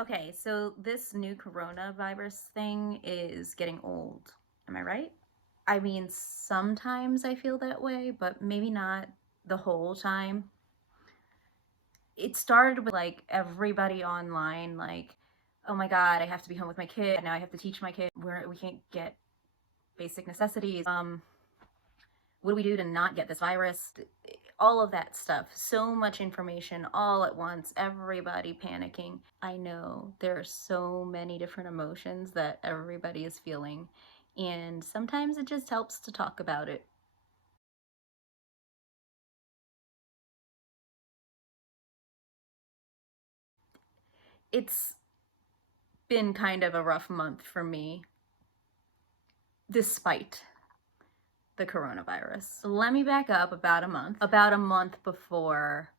Okay, so this new coronavirus thing is getting old. Am I right? I mean, sometimes I feel that way, but maybe not the whole time. It started with like everybody online, like, oh my God, I have to be home with my kid. Now I have to teach my kid where we can't get basic necessities. What do we do to not get this virus? All of that stuff. So much information all at once, everybody panicking. I know there are so many different emotions that everybody is feeling, and sometimes it just helps to talk about it. It's been kind of a rough month for me, despite the coronavirus. Let me back up about a month. About a month before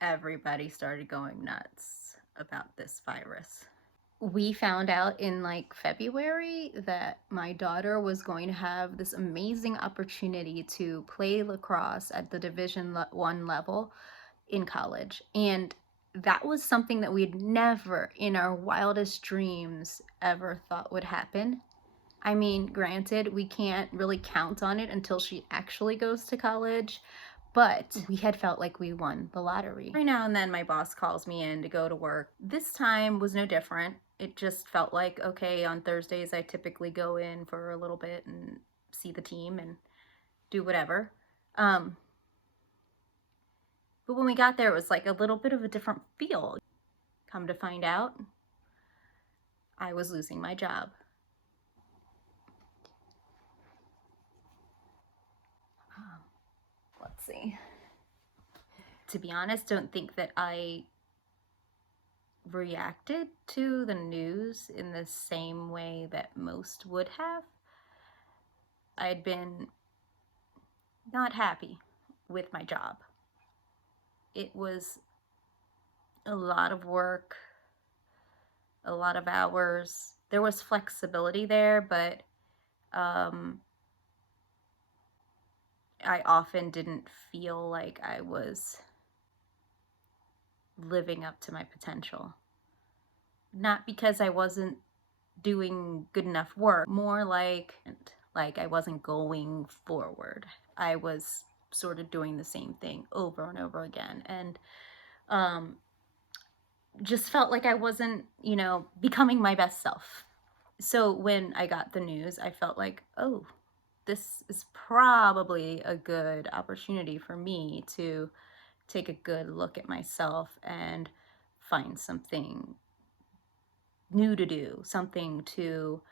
everybody started going nuts about this virus. We found out in like February that my daughter was going to have this amazing opportunity to play lacrosse at the Division 1 level in college. And that was something that we'd never in our wildest dreams ever thought would happen. I mean, granted, we can't really count on it until she actually goes to college, but we had felt like we won the lottery. Every now and then my boss calls me in to go to work. This time was no different. It just felt like, okay, on Thursdays I typically go in for a little bit and see the team and do whatever. But when we got there, it was like a little bit of a different feel. Come to find out, I was losing my job. Let's see. To be honest, don't think that I reacted to the news in the same way that most would have. I'd been not happy with my job. It was a lot of work, a lot of hours. There was flexibility there, but I often didn't feel like I was living up to my potential. Not because I wasn't doing good enough work, more like I wasn't going forward. I was sort of doing the same thing over and over again, and just felt like I wasn't, becoming my best self. So when I got the news, I felt like, oh, this is probably a good opportunity for me to take a good look at myself and find something new to do, something to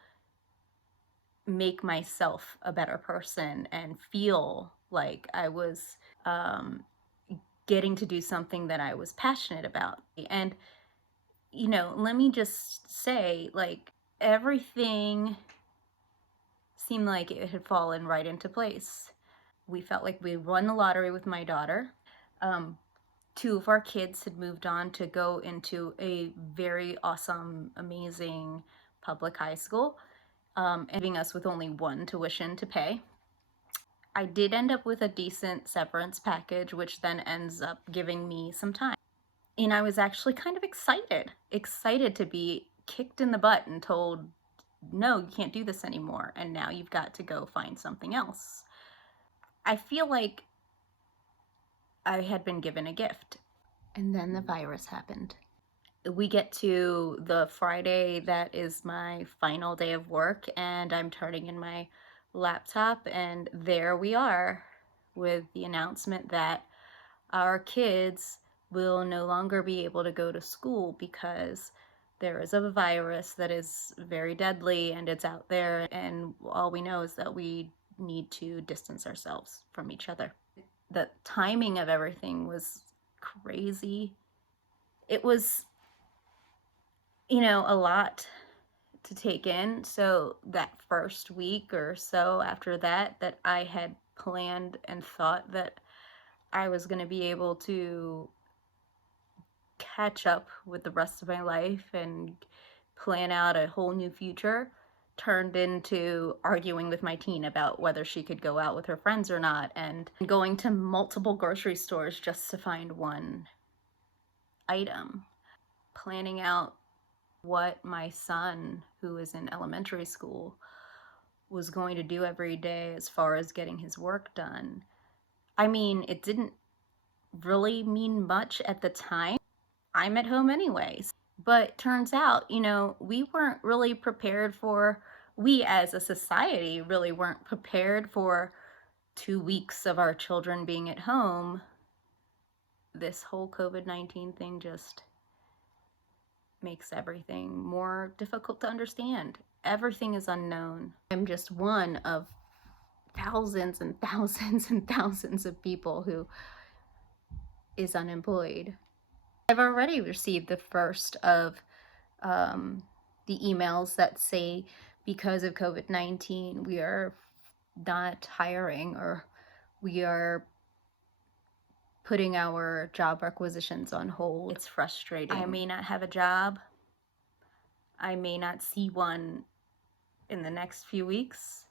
make myself a better person and feel like I was getting to do something that I was passionate about. And, let me just say, like, everything seemed like it had fallen right into place. We felt like we won the lottery with my daughter. Two of our kids had moved on to go into a very awesome, amazing public high school, and leaving us with only one tuition to pay. I did end up with a decent severance package, which then ends up giving me some time. And I was actually kind of excited to be kicked in the butt and told, no, you can't do this anymore. And now you've got to go find something else. I feel like I had been given a gift. And then the virus happened. We get to the Friday that is my final day of work, and I'm turning in my laptop, and there we are with the announcement that our kids will no longer be able to go to school because there is a virus that is very deadly and it's out there, and all we know is that we need to distance ourselves from each other. The timing of everything was crazy. It was, a lot to take in. So that first week or so after that I had planned and thought that I was going to be able to catch up with the rest of my life and plan out a whole new future, turned into arguing with my teen about whether she could go out with her friends or not, and going to multiple grocery stores just to find one item. planning out what my son, who is in elementary school, was going to do every day as far as getting his work done. I mean, it didn't really mean much at the time. I'm at home anyways. But turns out, we weren't really prepared for, we as a society really weren't prepared for 2 weeks of our children being at home. This whole COVID-19 thing just makes everything more difficult to understand. Everything is unknown. I'm just one of thousands and thousands and thousands of people who is unemployed. I've already received the first of the emails that say because of COVID-19 we are not hiring, or we are putting our job requisitions on hold. It's frustrating. I may not have a job. I may not see one in the next few weeks,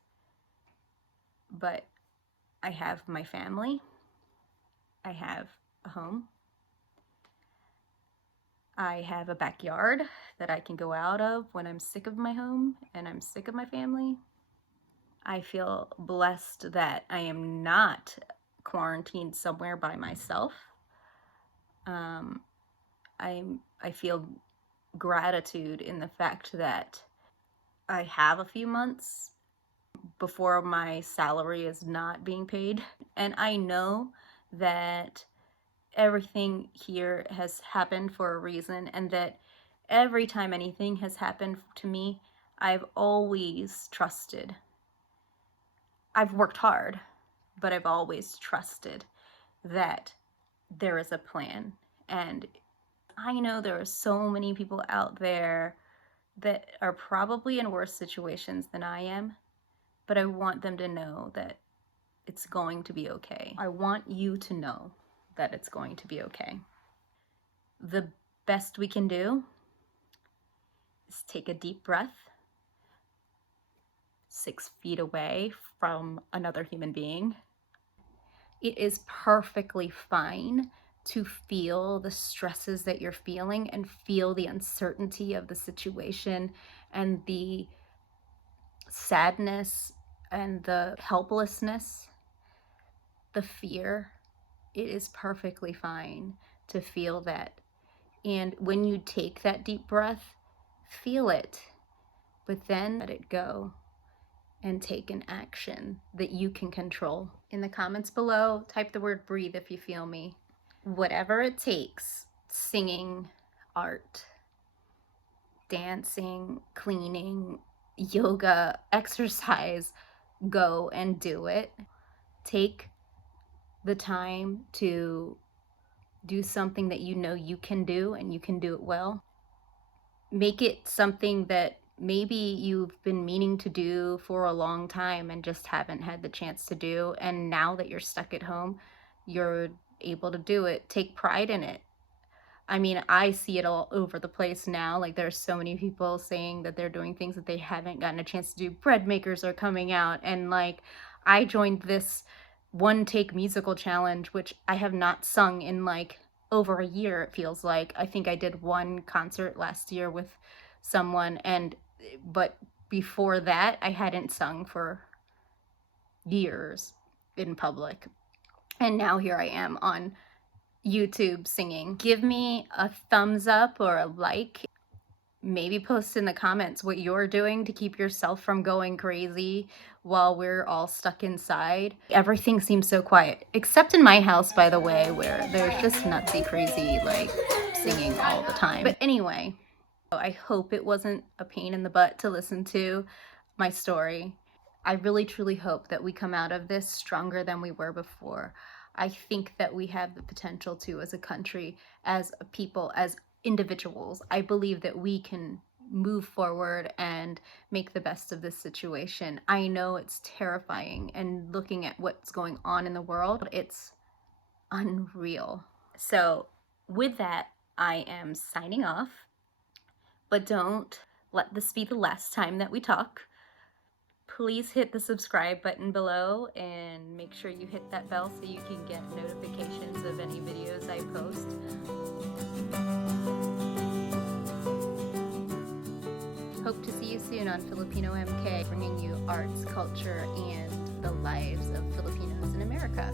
but I have my family. I have a home. I have a backyard that I can go out of when I'm sick of my home and I'm sick of my family. I feel blessed that I am not quarantined somewhere by myself. I feel gratitude in the fact that I have a few months before my salary is not being paid. And I know that everything here has happened for a reason, and that every time anything has happened to me, I've always trusted. I've worked hard, but I've always trusted that there is a plan. And I know there are so many people out there that are probably in worse situations than I am, but I want them to know that it's going to be okay. I want you to know that it's going to be okay. The best we can do is take a deep breath, 6 feet away from another human being. It is perfectly fine to feel the stresses that you're feeling and feel the uncertainty of the situation and the sadness and the helplessness, the fear. It is perfectly fine to feel that. And when you take that deep breath, feel it, but then let it go and take an action that you can control. In the comments below, type the word breathe if you feel me. Whatever it takes, singing, art, dancing, cleaning, yoga, exercise, go and do it. Take the time to do something that you know you can do and you can do it well. Make it something that maybe you've been meaning to do for a long time and just haven't had the chance to do. And now that you're stuck at home, you're able to do it. Take pride in it. I mean, I see it all over the place now. Like, there's so many people saying that they're doing things that they haven't gotten a chance to do. Bread makers are coming out. And like, I joined this one take musical challenge, which I have not sung in like over a year, it feels like. I think I did one concert last year with someone, but before that I hadn't sung for years in public. And now here I am on YouTube singing. Give me a thumbs up or a like. Maybe post in the comments what you're doing to keep yourself from going crazy while we're all stuck inside. Everything seems so quiet, except in my house, by the way, where there's just nutsy crazy, like, singing all the time. But anyway, I hope it wasn't a pain in the butt to listen to my story. I really truly hope that we come out of this stronger than we were before. I think that we have the potential to, as a country, as a people, as individuals. I believe that we can move forward and make the best of this situation. I know it's terrifying, and looking at what's going on in the world, it's unreal. So with that, I am signing off, but don't let this be the last time that we talk. Please hit the subscribe button below and make sure you hit that bell so you can get notifications of any videos I post. Hope to see you soon on Filipino MK, bringing you arts, culture, and the lives of Filipinos in America.